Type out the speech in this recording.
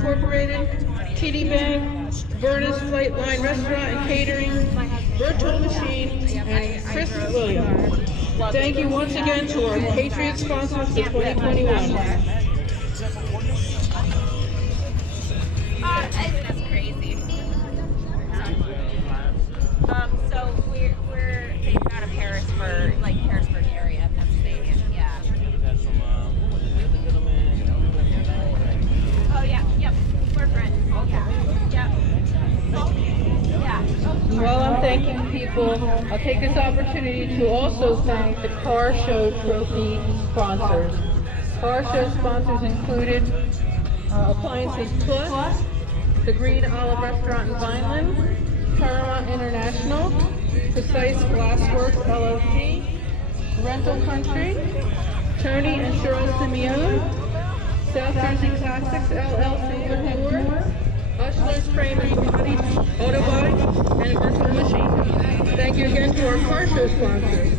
Incorporated, TD Bank, Vernus Flight Line Restaurant and Catering, Virtual Machine, and Chris Williams. Thank you once again to our Patriot sponsors for 2021. That's crazy. So we're based out of Harrisburg, like Harrisburg area, Pennsylvania. Yeah. Oh yeah. Yep. We're friends. Oh yeah. Yep. Yeah. While I'm thanking people, I'll take this opportunity to also thank the Car Show Trophy sponsors. Car Show sponsors included Appliances Plus, the Green Olive Restaurant in Vineland, Paramount International, Precise Glassworks LLC, Rental Country, Tony and Cheryl Simeone, South Jersey Classics LLC and more, Ushler's Frame and Body, Auto Body, and Virtual Machine. Thank you again to our Car Show sponsors.